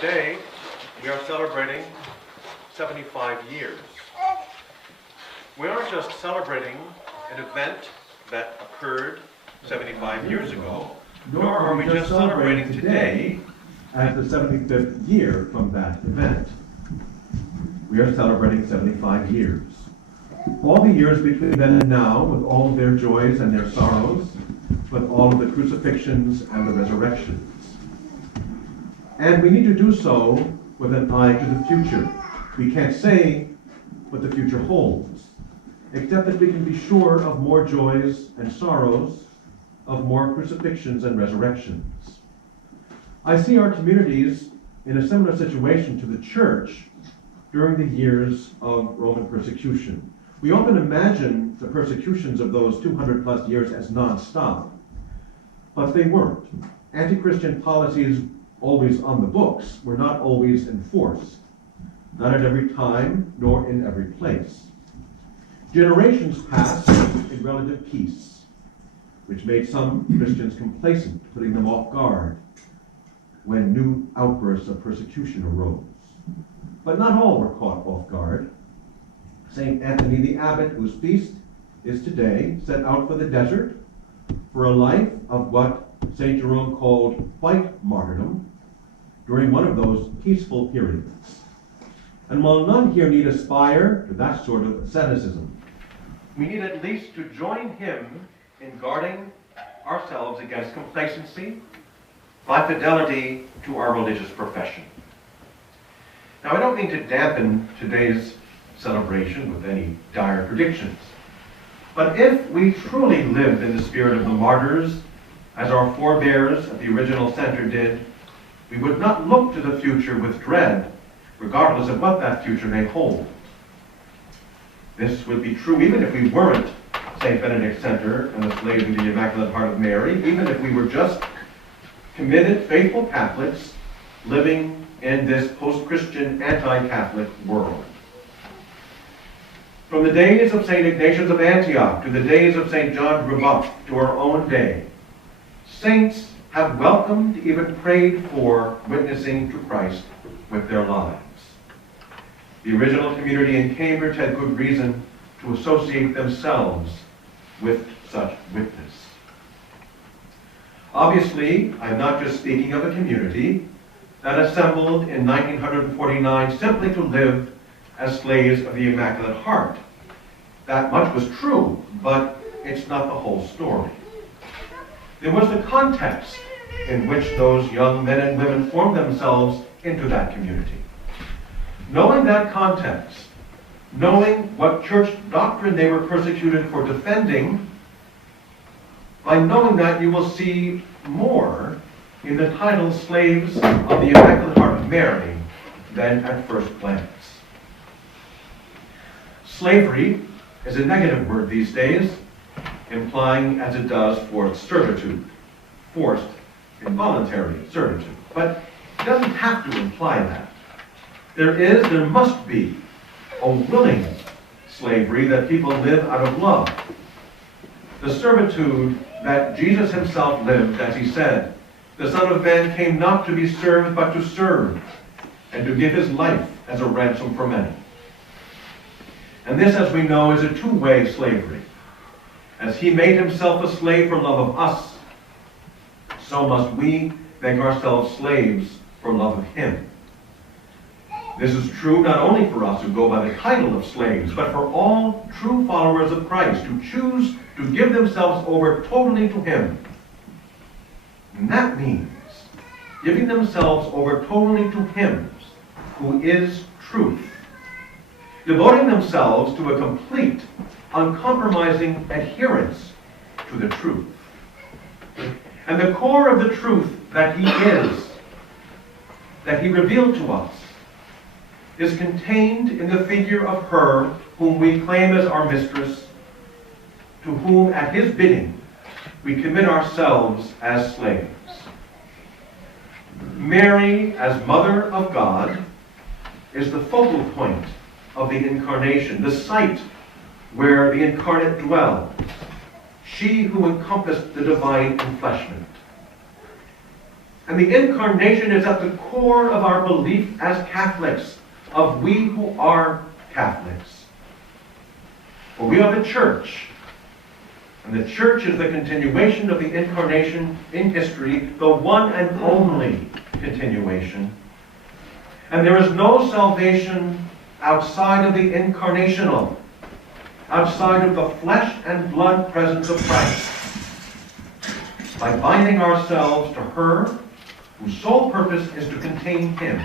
Today, we are celebrating 75 years. We aren't just celebrating an event that occurred 75 years ago, nor are we just celebrating today as the 75th year from that event. We are celebrating 75 years. All the years between then and now, with all of their joys and their sorrows, with all of the crucifixions and the resurrections. And we need to do so with an eye to the future. We can't say what the future holds, except that we can be sure of more joys and sorrows, of more crucifixions and resurrections. I see our communities in a similar situation to the church during the years of Roman persecution. We often imagine the persecutions of those 200 plus years as non-stop, but they weren't. Anti-Christian policies always on the books were not always enforced, not at every time nor in every place. Generations passed in relative peace, which made some Christians complacent, putting them off guard when new outbursts of persecution arose. But not all were caught off guard. St. Anthony the Abbot, whose feast is today, set out for the desert for a life of what St. Jerome called white martyrdom during one of those peaceful periods. And while none here need aspire to that sort of asceticism, we need at least to join him in guarding ourselves against complacency by fidelity to our religious profession. Now, I don't mean to dampen today's celebration with any dire predictions, but if we truly lived in the spirit of the martyrs, as our forebears at the original center did, we would not look to the future with dread, regardless of what that future may hold. This would be true even if we weren't St. Benedict's Center and the slaves of the Immaculate Heart of Mary, even if we were just committed, faithful Catholics living in this post-Christian, anti-Catholic world. From the days of St. Ignatius of Antioch to the days of St. John de Brebeuf to our own day, saints have welcomed, even prayed for, witnessing to Christ with their lives. The original community in Cambridge had good reason to associate themselves with such witness. Obviously, I'm not just speaking of a community that assembled in 1949 simply to live as slaves of the Immaculate Heart. That much was true, but it's not the whole story. There was the context in which those young men and women formed themselves into that community. Knowing that context, knowing what church doctrine they were persecuted for defending, by knowing that you will see more in the title Slaves of the Immaculate Heart of Mary than at first glance. Slavery is a negative word these days, implying as it does forced servitude, forced involuntary servitude. But it doesn't have to imply that. There must be a willing slavery that people live out of love. The servitude that Jesus himself lived, as he said, "The Son of Man came not to be served, but to serve, and to give his life as a ransom for many." And this, as we know, is a two-way slavery. As he made himself a slave for love of us, so must we make ourselves slaves for love of him. This is true not only for us who go by the title of slaves, but for all true followers of Christ who choose to give themselves over totally to him. And that means giving themselves over totally to him who is truth, devoting themselves to a complete, uncompromising adherence to the truth. And the core of the truth that he is, that he revealed to us, is contained in the figure of her whom we claim as our mistress, to whom at his bidding we commit ourselves as slaves. Mary, as Mother of God, is the focal point of the Incarnation, the site where the Incarnate dwells, she who encompassed the divine enfleshment. And the incarnation is at the core of our belief as Catholics, of we who are Catholics. For we are the Church, and the Church is the continuation of the incarnation in history, the one and only continuation. And there is no salvation outside of the incarnational, outside of the flesh and blood presence of Christ. By binding ourselves to her, whose sole purpose is to contain him,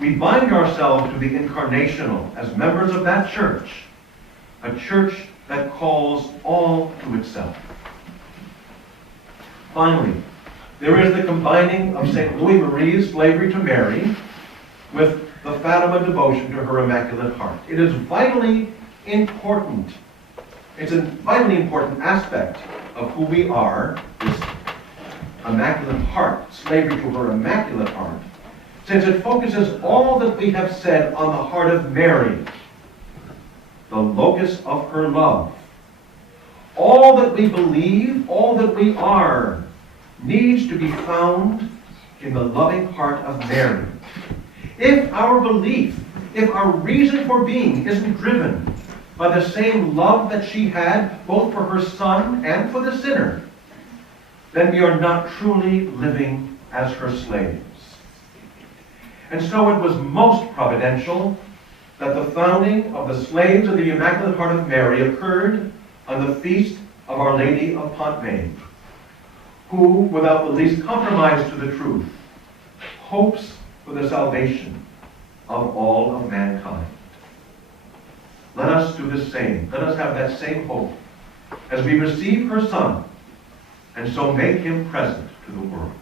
we bind ourselves to the incarnational as members of that church, a church that calls all to itself. Finally, there is the combining of St. Louis Marie's slavery to Mary with the Fatima devotion to her Immaculate Heart. It is vitally important. It's a vitally important aspect of who we are, this Immaculate Heart, slavery to her Immaculate Heart, since it focuses all that we have said on the heart of Mary, the locus of her love. All that we believe, all that we are, needs to be found in the loving heart of Mary. If our belief, if our reason for being isn't driven by the same love that she had, both for her son and for the sinner, then we are not truly living as her slaves. And so it was most providential that the founding of the slaves of the Immaculate Heart of Mary occurred on the feast of Our Lady of Pontmain, who, without the least compromise to the truth, hopes for the salvation of all of mankind. Let us do the same. Let us have that same hope as we receive her Son, and so make him present to the world.